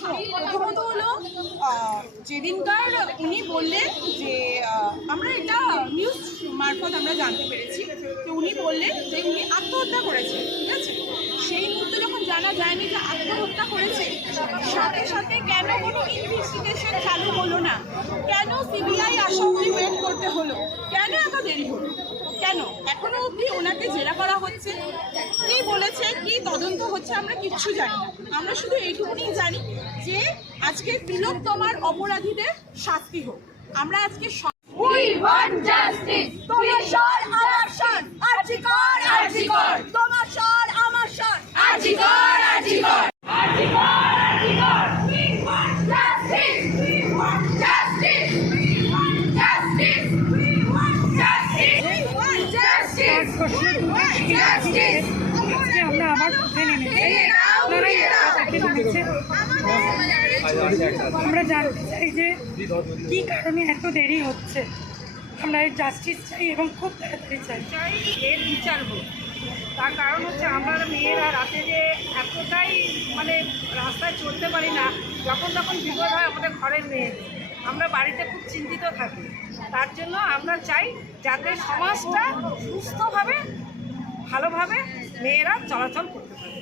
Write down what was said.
প্রথমত হলো যেদিনকার উনি বললেন যে আমরা এটা নিউজ মারফত আমরা জানতে পেরেছি। যে উনি বললেন যে উনি আত্মহত্যা করেছেন, ঠিক আছে? সেই মুহূর্তে যখন জানা যায়নি যে আত্মহত্যা করেছে, সাথে সাথে কেন কোনো ইনভেস্টিগেশন চালু হলো না? কেন সিবিআই আসা অবধি ওয়েট করতে হলো? কেন এত দেরি হলো? কেন? এখনও অবধি ওনাকে জেরা করা হচ্ছে? কি বলেছে কি তদন্ত হচ্ছে আমরা কিচ্ছু জানি আমরা শুধু এইটুকুনি জানি যে আজকে তিলোত্তমার অপরাধীদের শাস্তি হোক আমরা আজকে স- We want justice. তোমার স্বর আমার স্বর আরজি কর আরজি কর তোমার স্বর আমার স্বর আরজি কর, আরজি কর। আরজি কর, আরজি কর। We want justice. We want justice. We want justice. We want justice. We want justice. We want justice. আমরা জানতে চাই যে কি কারণে এত দেরি হচ্ছে? আমরা এর জাস্টিস চাই এবং খুব তাড়াতাড়ি চাই। চাই এর বিচার হোক। তার কারণ হচ্ছে আমরা মেয়েরা রাতে যে এতটাই মানে রাস্তায় চলতে পারি না, যখন তখন বিপদ হয় আমাদের ঘরের মেয়ে আমরা বাড়িতে খুব চিন্তিত থাকি। তার জন্য আমরা চাই যাতে সমাজটা সুস্থভাবে, ভালোভাবে মেয়েরা চলাচল করতে পারে।